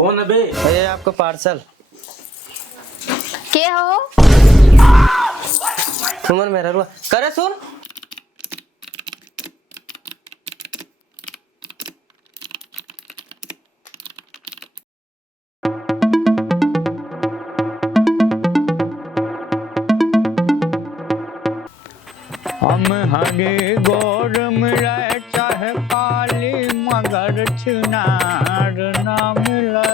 कौन है बे? ये आपका पार्सल। के हो? सुमन मेरा रुआ करे सुन। हम हगे गोर मिले चाहे काली मगर छिनार ना मिले।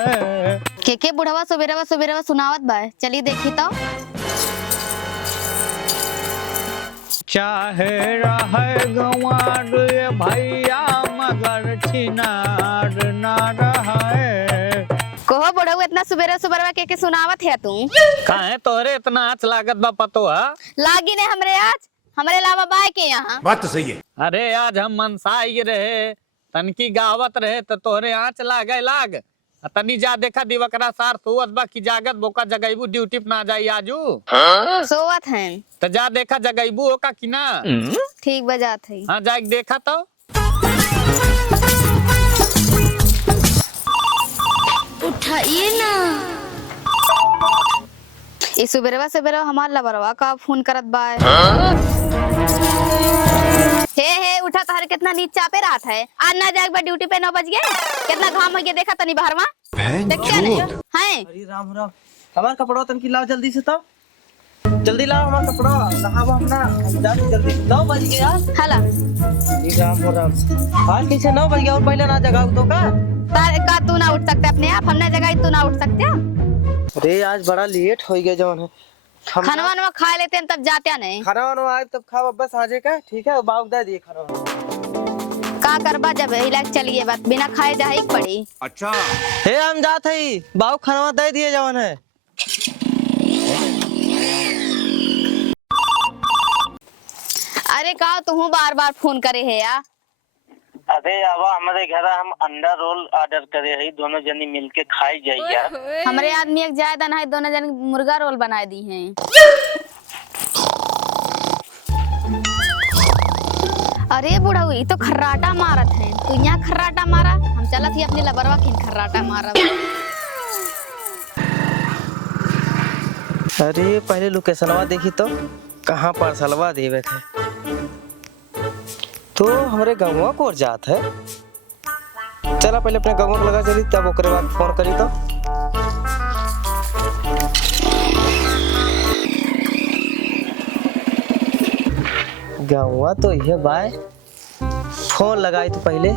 के बुढ़वा सुबेरवा सुनावत बा, चली देखी तो। चाहे रहे गंवार ये भैया मगर छिनार ना रहे। कोहो बुढ़ऊ इतना सुबेरवा के सुनावत है तू? काहे तोहरे इतना आँच लागत बा पतो है? लागी ने हमरे आज, हमरे लावा बाय के यहाँ। बात तो सही है। अरे आज हम मनसाई रहे तनकी गावत रहे तो तोहरे आँच लागे लाग। तनी जा देखा दिवकरा सार सोवत बा की जागत बोका जगैबू ड्यूटी पे ना जाई आजू। सोवत हैं तो जा देखा जगैबू होका की ना। ठीक बजात है। हाँ जा देखा तो। उठाइए ना। इस सुबेरवा हमार लबरवा का फोन करत बा। हे उठा तहर कितना नीच चापे रात है। आज ना जाए ड्यूटी पे 9 बज गए। कितना घाम हो गया देखा तनी बाहरवा। देखिए नहीं हैं। अरे राम राम, हमार कपड़ा तन की लाओ जल्दी से तो। जल्दी लाओ हमार कपड़ा, नहावा हम ना जाते जल्दी। 9 बज गए यार। हला राम आज कैसे 9 बज गया और पहले ना जगाऊ तो का? तार का तू ना उठ सकते अपने आप, हमने जगह तू ना उठ सकते। अरे आज बड़ा लेट हो गया जवन है। खाना खा लेते हैं तब जाते नहीं। खाना आए तब खाओ बस आजे का। ठीक है बाग दे दिए खाना। का करबा जब इलाज चलिए बात बिना खाए जा ही पड़ी। अच्छा हे हम जात हई बाऊ खाना दे दिए जवन है। अरे का तू बार फोन करे है या? अरे अब हमारे घर हम अंडा रोल ऑर्डर करे है, दोनों जनी मिलके खाई जाए यार। हमारे आदमी एक जायदा ना है, दोनों जन मुर्गा रोल बना दी हैं। अरे बुढ़ऊ ये तो खर्राटा मारत है। तू यहाँ खर्राटा मारा, हम चला थी अपने लबरवा की खर्राटा मारा। अरे पहले लोकेशनवा देखी तो कहाँ पार्सलवा देवे थे। तो हमारे गाँव को जात है। चला पहले अपने गाँव को लगा चली तब ओकरे बाद फोन करी तो। गाँव तो ये बाय फोन लगाई तो पहले।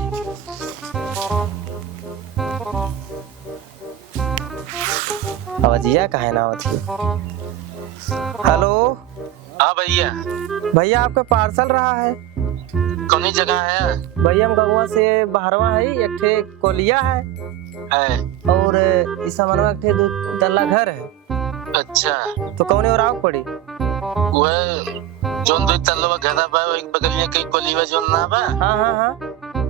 आवाजिया काहे ना आवत है? हेलो हाँ भैया। भैया आपका पार्सल रहा है। कौन जगह है? भैया हम गंगवा से बाहरवा है, एक ठे कोलिया है और इस सामानवा एक ठे 2 तल्ला घर है। अच्छा तो कौने और आग पड़ी? वह जोन 2 तल्ला घर बा एक बगलिया कई कोलीवा जोन ना बा। हाँ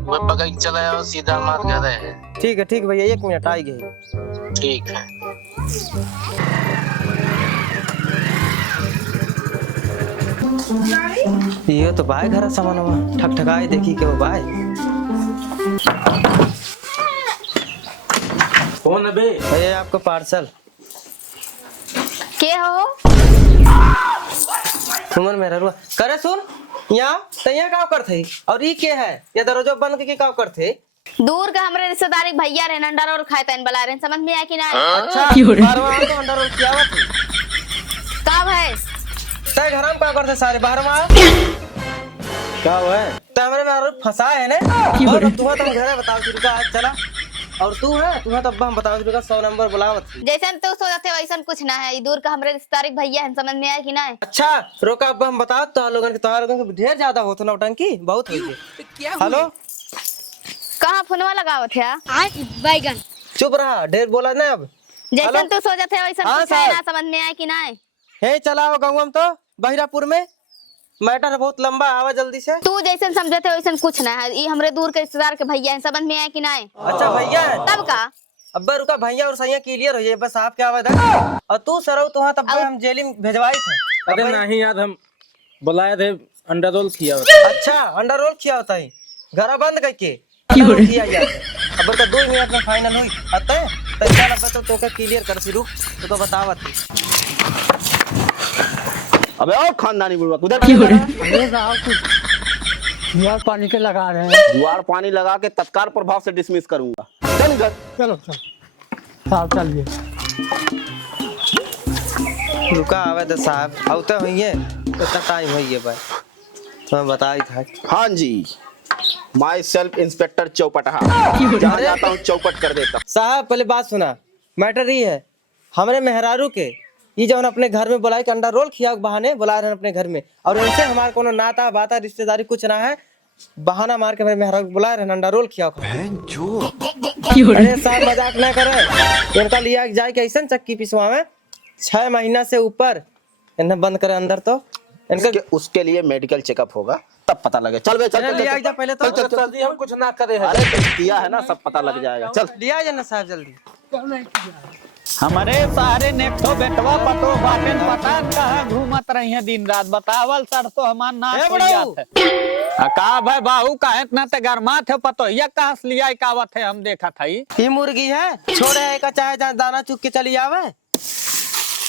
वह पकड़ के चला आओ सीधा हमार घर है। ठीक भैया 1 मिनट आई गई। ठीक है। ये तो बाय घर सामानवा ठकठकाई देखी के बाय। कौन है बे? ये आपका पार्सल। के हो? सुमन मेरा रुआ करे सुन। यहाँ तैया काम करते और ये के है? ये दरवाजा बंद करके काम करते। दूर का हमारे रिश्तेदारी भैया रहे अंडा रोल खाए तन बला रहे, समझ में आया कि ना? अच्छा बारवा तो अंडा रोल किया हुआ थी। का है तय घर में क्या करते सारे बाहर में क्या हुआ है? तो हमारे में फंसा है ना। और तू तुम घर है बताओ शुरू का आज चला और तू है तुम्हें तब हम बताओ शुरू का 100 नंबर बुलावत। जैसे तू सोचते वैसा कुछ ना है। दूर का हमारे रिश्तेदारी भैया है, समझ में आया कि ना? अच्छा रोका अब हम बताओ तो लोगों के ढेर ज्यादा होता ना टंकी बहुत हुई। हेलो कहाँ फोनवा लगावत है? बैगन चुप रहा ढेर बोला ना अब। जैसे तू सोचते वैसा हाँ, कुछ है ना, साहब। समझ में आया कि ना? हे चलाओ गाँव में तो बहिरापुर में मैटर बहुत लंबा आवा जल्दी से। तू जैसे समझते वैसा कुछ ना है। ये हमारे दूर के रिश्तेदार के भैया है, समझ में आया कि ना? अच्छा भैया है तब का अब्बा रुका भैया और सैया क्लियर हो जाए बस आपके आवाज है। और तू सरो तुहा तब हम जेल में भेजवाई थे। अरे नहीं यार हम बुलाए थे अंडा रोल किया होता। अच्छा अंडा रोल किया होता है घर बंद करके अंडा रोल किया यार। अब तो 2 मिनट में फाइनल हुई आते हैं। तो चल अब तो के क्लियर कर सी रुक तो बतावत थी। अबे ओ खानदानी बुड़बक उधर अरे साहब कुछ जुआर पानी के लगा रहे हैं। जुआर पानी लगा के तत्काल प्रभाव से डिसमिस करूंगा। चल इधर। चलो चल साहब चलिए। रुका आवे तो साहब आते होइए इतना टाइम होइए भाई तो मैं बता ही था। हाँ जी, माई सेल्फ इंस्पेक्टर चौपटा, जहाँ जाता हूँ चौपट कर देता। साहब पहले बात सुना, मैटर ये है हमरे मेहरारू के ये जो अपने घर में बुलाए के अंडा रोल खिया के बहाने बुला रहे हैं अपने घर में, और उनसे हमारे कोनो नाता बाता रिश्तेदारी कुछ ना है, बहाना मार के मेरे मेहरारू को बुला रहे हैं अंडा रोल खिया। अरे साहब मजाक ना करे, इनका लिया जाए के ऐसा चक्की पिसवावे 6 महीना से ऊपर इन्हें बंद करे अंदर तो इनका उसके लिए मेडिकल चेकअप होगा तब पता लगे। चल बे चल चल लिया जा पहले तो चल सर जी हम कुछ ना करे हैं। अरे किया है ना सब पता लग जाएगा। चल लिया जा ना साहब जल्दी। हमारे सारे नेक्टो बेटवा पतो बाटेन पता कहाँ घूमत रही है दिन रात, बतावल सर तो हमार नाच हो जात है। का भाई बाहू काहे इतना ते गरमा थे पतो ये कहाँ से लिया कावत है हम देखा था ये मुर्गी है छोड़े है का चाहे जहाँ दाना चुग के चली आवे।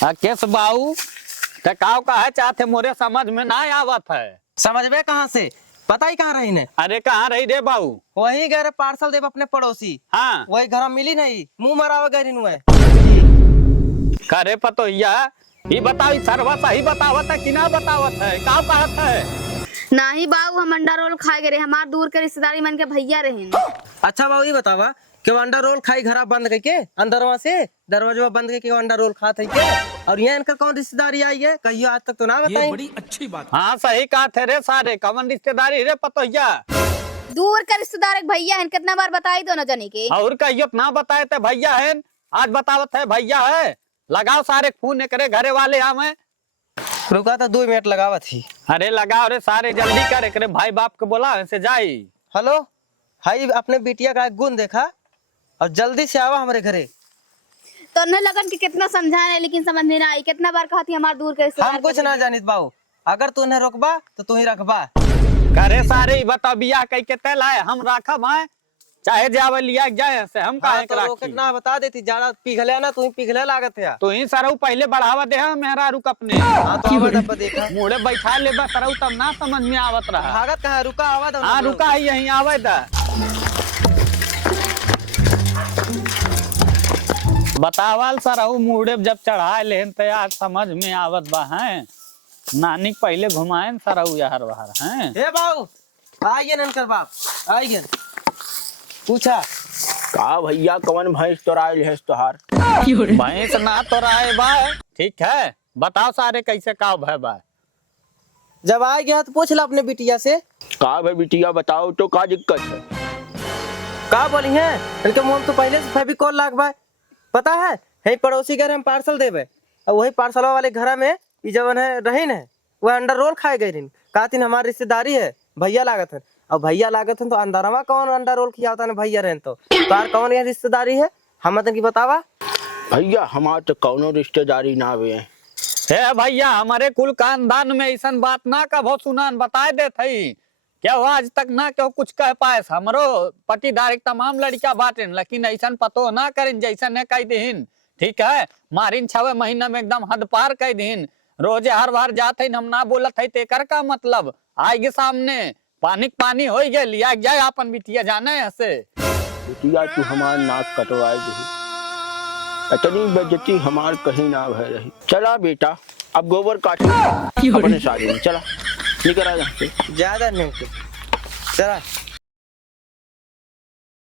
केस बाहू ते काव का है चाहते मोरे समझ में ना आवत है। समझ में कहाँ से पता ही कहाँ रही ने। अरे कहाँ रही रे बाबू? वही गए पार्सल देव अपने पड़ोसी। हाँ वही घर में मिली नहीं मुंह मरावे गई नुए करे पतो ये बताओ सरवा सही बतावत है कि ना बतावत है? का कहत है? नहीं बाबू हम अंडा रोल खाए गए हमार दूर के रिश्तेदारी मन के भैया रहे। अच्छा बाबू ये बतावा कि अंडा रोल खाई घरा बंद करके अंदरवा से दरवाजा बंद करके अंडा रोल खाते के, और यहाँ इनका कौन रिश्तेदारी आई है कहियो आज तक तो ना बताई। बड़ी अच्छी बात। हाँ सही कहा थे रे सारे कवन रिश्तेदारी रे पतो दूर के रिश्तेदार एक भैया है, कितना बार बताई दो न जाने के। और कहियो ना बताए थे भैया है, आज बतावत है भैया है। लगाओ सारे फोन करे घरे वाले आवे। रुका तो 2 मिनट लगावा थी। अरे लगाओ रे सारे जल्दी करे करे भाई बाप को बोला ऐसे जाई। हेलो हाई अपने बिटिया का एक गुण देखा और जल्दी से आवा हमारे घरे। तो न लगन के कितना समझाने लेकिन समझ में ना आई, कितना बार कहती हमार दूर के रिश्तेदार हम कुछ ना जानित बाबू, अगर तू इन्हें रोकबा तो तू ही रखबा। करे सारे बता बिया कह के तय लाए हम राखब है चाहे जावे लिया जाए से हम काहे तो रोके ना बता देती ज्यादा पिघले ना तू ही पिघले लागत है। तो ही सरऊ पहले बढ़ावा दे मेहरा रुक अपने तो आवा तब देखा मुड़े बैठा ले सरऊ तब ना समझ में आवत रहा। भागत कहाँ रुका आवा दो। हाँ रुका है यहीं आवे दा। बतावल सरऊ मुड़े जब चढ़ाए लेन तो यार समझ में आवत बा है नानी पहले घुमाए सरऊ यार बाहर हैं। हे बाबू आइए ननकर बाप आइए पूछा का भैया कवन भैंस तोराइल है तोहार? भैंस ना तोराए बा ठीक है बताओ सारे कैसे का भय बा। जब आ गया तो पूछ ला अपने बिटिया से। का भाई बिटिया बताओ तो का दिक्कत है? का बोली है इनके मुंह तो पहले से फेविकोल लागबा पता है। यही पड़ोसी घर हम पार्सल देवे और वही पार्सल वाले घर में ये जवन है रही न वह अंडा रोल खाए गए रही कहती हमारी रिश्तेदारी है भैया लागत है और भैया लागत है तो अंदरवा कौन अंडा रोल खियाता है भैया रहन तो तार कौन ये रिश्तेदारी है हम की बतावा। भैया हमार तो कौनो रिश्तेदारी ना हुए हैं। हे भैया हमारे कुल खानदान में ऐसा बात ना कभो सुनान बताए दे थई क्या हुआ आज तक ना क्यों कुछ कह पाए हमरो पटीदार तमाम लड़कियां बाटेन लेकिन ऐसा पतो ना करें जैसा न कह दीन ठीक है। मारिन 6 महीना में एकदम हद पार कह दीन रोजे हर बार जाते हम ना बोलत है तेकर का मतलब आएगे सामने पानी हो गया लिया जाए अपन बिटिया जाना है से बिटिया तू हमार नाक कटवाए दही इतनी बेइज्जती हमार कहीं ना भय रही। चला बेटा अब गोबर काट अपने साड़ी में चला निकल आ यहाँ से। ज्यादा नहीं चला।